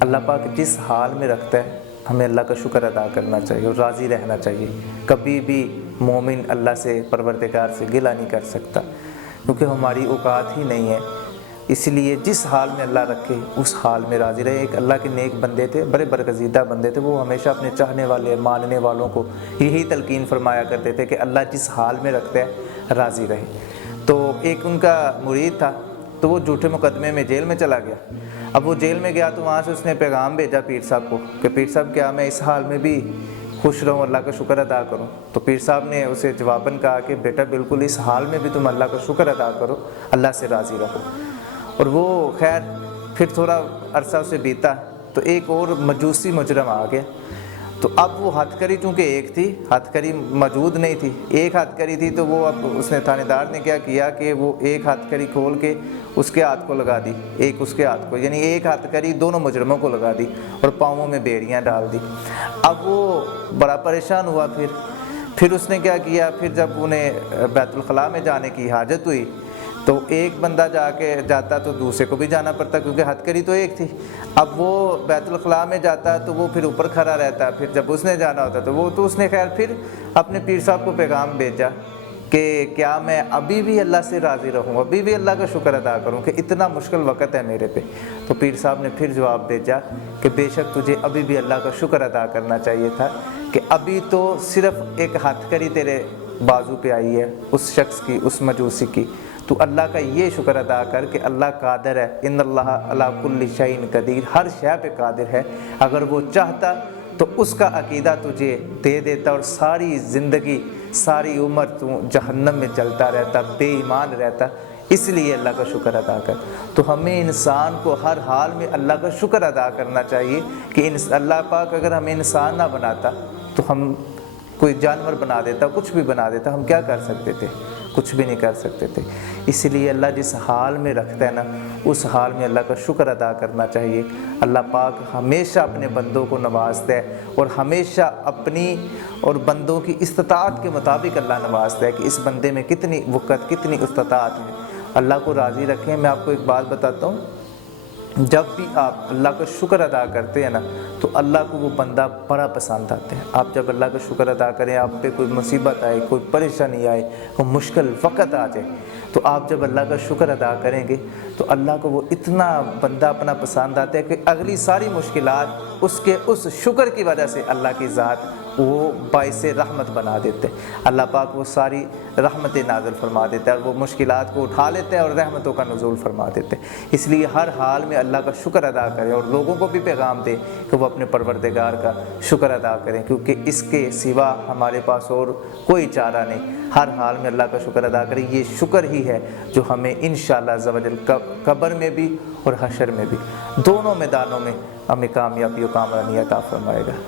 اللہ پاک جس حال میں رکھتا ہے ہمیں اللہ کا شکر ادا کرنا چاہیے اور راضی رہنا چاہیے۔ کبھی بھی مومن اللہ سے، پروردگار سے گلہ نہیں کر سکتا، کیونکہ ہماری اوقات ہی نہیں ہے۔ اس لیے جس حال میں اللہ رکھے اس حال میں راضی رہے۔ ایک اللہ کے نیک بندے تھے، بڑے برگزیدہ بندے تھے، وہ ہمیشہ اپنے چاہنے والے، ماننے والوں کو یہی تلقین فرمایا کرتے تھے کہ اللہ جس حال میں رکھتا ہے راضی رہے۔ تو ایک ان کا مرید تھا، تو وہ جھوٹے مقدمے میں جیل میں چلا گیا۔ اب وہ جیل میں گیا تو وہاں سے اس نے پیغام بھیجا پیر صاحب کو کہ پیر صاحب کیا میں اس حال میں بھی خوش رہوں، اللہ کا شکر ادا کروں؟ تو پیر صاحب نے اسے جواباً کہا کہ بیٹا بالکل اس حال میں بھی تم اللہ کا شکر ادا کرو، اللہ سے راضی رہو۔ اور وہ خیر پھر تھوڑا عرصہ اسے بیتا تو ایک اور مجوسی مجرم آ گیا۔ تو اب وہ ہتھ کری چونکہ ایک تھی، ہتھ کری موجود نہیں تھی، ایک ہتھ کری تھی، تو وہ اب اس نے تھانے دار نے کیا کیا کہ وہ ایک ہتھ کری کھول کے اس کے ہاتھ کو لگا دی، ایک اس کے ہاتھ کو، یعنی ایک ہتھ کری دونوں مجرموں کو لگا دی اور پاؤں میں بیڑیاں ڈال دی۔ اب وہ بڑا پریشان ہوا۔ پھر اس نے کیا کیا، پھر جب انہیں بیت الخلاء میں جانے کی حاجت ہوئی تو ایک بندہ جاتا تو دوسرے کو بھی جانا پڑتا، کیونکہ ہتھ کری تو ایک تھی۔ اب وہ بیت الخلاء میں جاتا تو وہ پھر اوپر کھڑا رہتا، پھر جب اس نے جانا ہوتا تو اس نے خیر پھر اپنے پیر صاحب کو پیغام بھیجا کہ کیا میں ابھی بھی اللہ سے راضی رہوں، ابھی بھی اللہ کا شکر ادا کروں کہ اتنا مشکل وقت ہے میرے پہ؟ تو پیر صاحب نے پھر جواب بھیجا کہ بے شک تجھے ابھی بھی اللہ کا شکر ادا کرنا چاہیے تھا کہ ابھی تو صرف ایک ہتھ کری تیرے بازو پہ آئی ہے، اس شخص کی، اس مجوسی کی۔ تو اللہ کا یہ شکر ادا کر کہ اللہ قادر ہے، ان اللہ علی کل شیء قدیر، ہر شے پہ قادر ہے۔ اگر وہ چاہتا تو اس کا عقیدہ تجھے دے دیتا اور ساری زندگی، ساری عمر تو جہنم میں جلتا رہتا، بے ایمان رہتا۔ اس لیے اللہ کا شکر ادا کر۔ تو ہمیں انسان کو ہر حال میں اللہ کا شکر ادا کرنا چاہیے کہ اللہ پاک اگر ہمیں انسان نہ بناتا تو ہم کوئی جانور بنا دیتا، کچھ بھی بنا دیتا، ہم کیا کر سکتے تھے؟ کچھ بھی نہیں کر سکتے تھے۔ اس لیے اللہ جس حال میں رکھتا ہے نا، اس حال میں اللہ کا شکر ادا کرنا چاہیے۔ اللہ پاک ہمیشہ اپنے بندوں کو نوازتا ہے اور ہمیشہ اپنی اور بندوں کی استطاعت کے مطابق اللہ نوازتا ہے کہ اس بندے میں کتنی وقت، کتنی استطاعت ہے۔ اللہ کو راضی رکھیں۔ میں آپ کو ایک بات بتاتا ہوں، جب بھی آپ اللہ کا شکر ادا کرتے ہیں نا تو اللہ کو وہ بندہ بڑا پسند آتا ہے۔ آپ جب اللہ کا شکر ادا کریں، آپ پہ کوئی مصیبت آئے، کوئی پریشانی آئے، کوئی مشکل وقت آ جائے، تو آپ جب اللہ کا شکر ادا کریں گے تو اللہ کو وہ اتنا بندہ اپنا پسند آتا ہے کہ اگلی ساری مشکلات اس شکر کی وجہ سے اللہ کی ذات وہ باعث رحمت بنا دیتے ہیں۔ اللہ پاک وہ ساری رحمتیں نازل فرما دیتا ہے اور وہ مشکلات کو اٹھا لیتے ہیں اور رحمتوں کا نزول فرما دیتے ہیں۔ اس لیے ہر حال میں اللہ کا شکر ادا کریں اور لوگوں کو بھی پیغام دیں کہ وہ اپنے پروردگار کا شکر ادا کریں، کیونکہ اس کے سوا ہمارے پاس اور کوئی چارہ نہیں۔ ہر حال میں اللہ کا شکر ادا کریں۔ یہ شکر ہی ہے جو ہمیں انشاءاللہ عز و جل قبر میں بھی اور حشر میں بھی، دونوں میدانوں میں ہمیں کامیابی و کامرانی عطا فرمائے گا۔